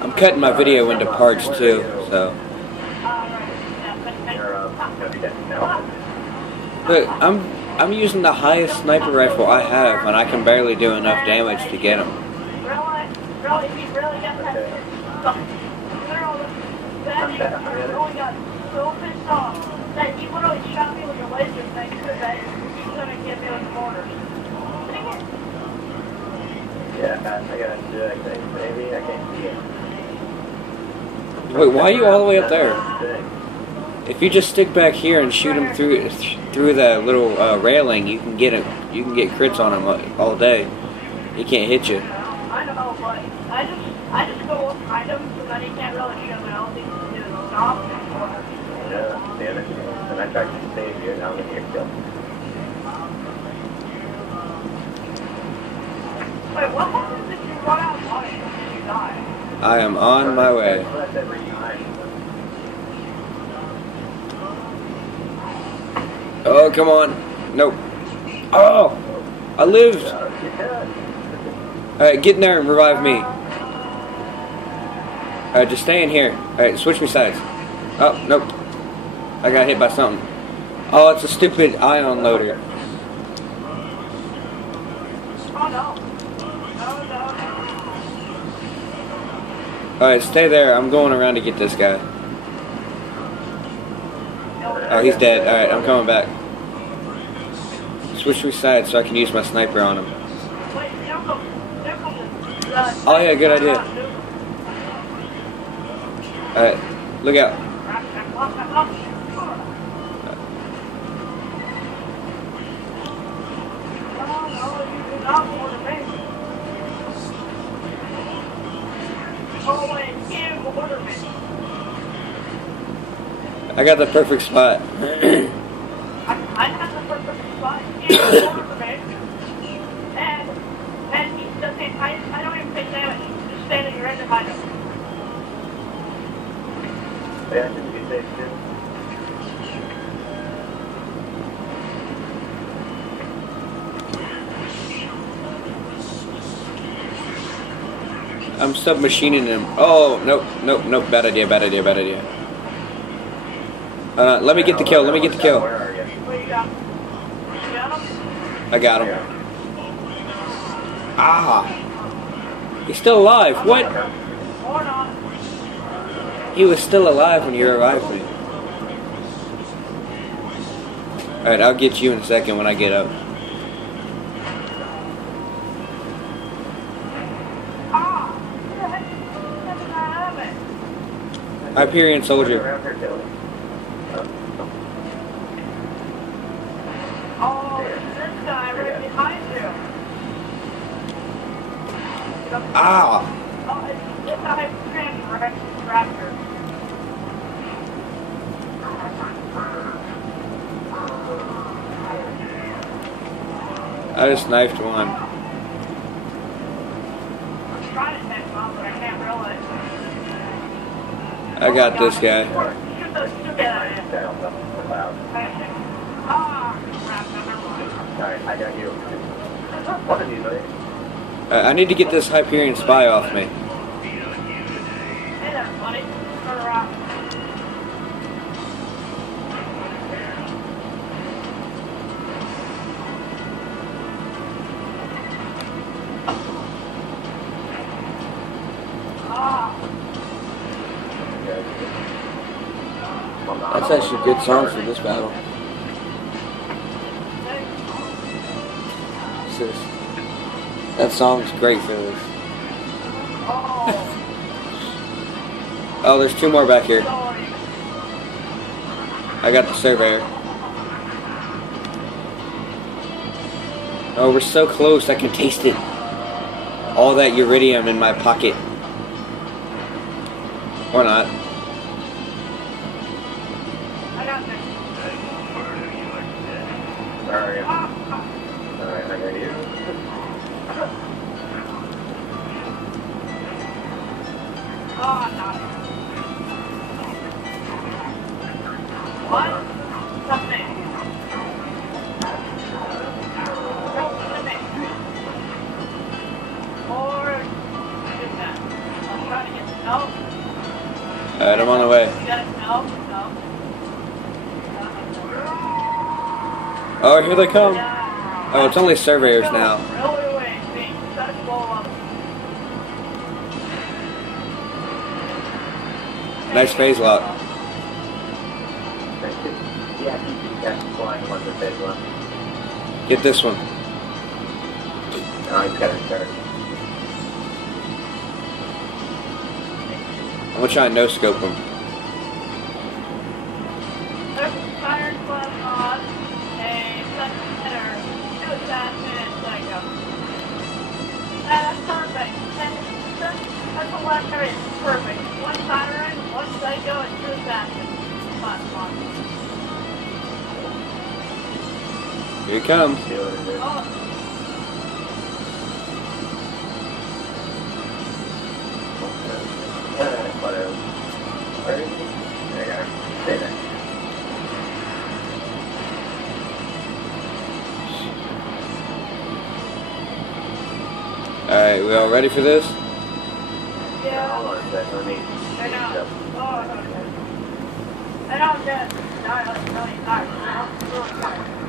I'm cutting my video into parts too, so. Look, I'm using the highest sniper rifle I have, and I can barely do enough damage to get him. That you literally shot me with your laser thing that he's gonna give me with mortars. Dang it. Yeah, I gotta do that thing. Maybe I can't see it. Wait, why are you all the way up there? If you just stick back here and shoot him through the little railing, you can get crits on him all day. He can't hit you. I know, but I just go up behind him so that he can't really show me. All he needs to do is stop him. Yeah, damn it. And I tried to save you, now I'm gonna get killed. Wait, what happens if you run out of money and you die? I am on my way. That's every time. Oh, come on. Nope. Oh! I lived! Alright, get in there and revive me. Alright, just stay in here. Alright, switch me sides. Oh, nope. I got hit by something. Oh, it's a stupid ion loader. Oh no. Alright, stay there. I'm going around to get this guy. Oh, he's dead. Alright, I'm coming back. Switch me sides so I can use my sniper on him. Oh yeah, good idea. Alright, look out. I got the perfect spot. I got the perfect spot. And he doesn't, I don't even take damage. Just standing right behind him. Yeah, did you say too? I'm submachining him. Oh, nope, nope, nope. Bad idea, bad idea, bad idea. Let me get the kill, let me get the kill. Where are you? What you got? You got him? I got him. Ah! He's still alive. What? Or not. He was still alive when you revived me. Alright, I'll get you in a second when I get up. Hyperion soldier. Oh, this guy right behind you. Ah! Oh, it's a Hyperion Raptor. I just knifed one. I'm trying to take him out, but I can't realize. I got this guy. Alright, I got you. What did you say? I need to get this Hyperion spy off me. Hey there, buddy. Turn around. That's actually a good song for this battle. That song's great for this. Oh, there's two more back here. I got the surveyor. Oh, we're so close, I can taste it. All that uridium in my pocket. Or not. I got this. Where are you? Alright, I got you. Oh, not it. What? Something. Or do that. I'm trying to get No. Alright, I'm on the way. You guys know? No. Oh, here they come. Yeah. Oh, it's only surveyors now. Really wait. Wait. Gotta blow up. Nice phase lock. Yeah, he's got flying one with phase one. Get this one. No, he's got to start. I'm gonna try and no scope him. There's a Siren Club on a Sunsetter, 2 Assassin, and Psycho. That's perfect. That's the left area. Perfect. 1 Siren, 1 Psycho, and 2 Assassin. Come on. Here he comes. See what it is. Oh. Whatever. Where is he? There you go. Stay there. Alright, we all ready for this? Yeah. Hold on a second. Let me. I know. Oh, okay. I know I'm dead. No, I'm really tired. I'm really tired.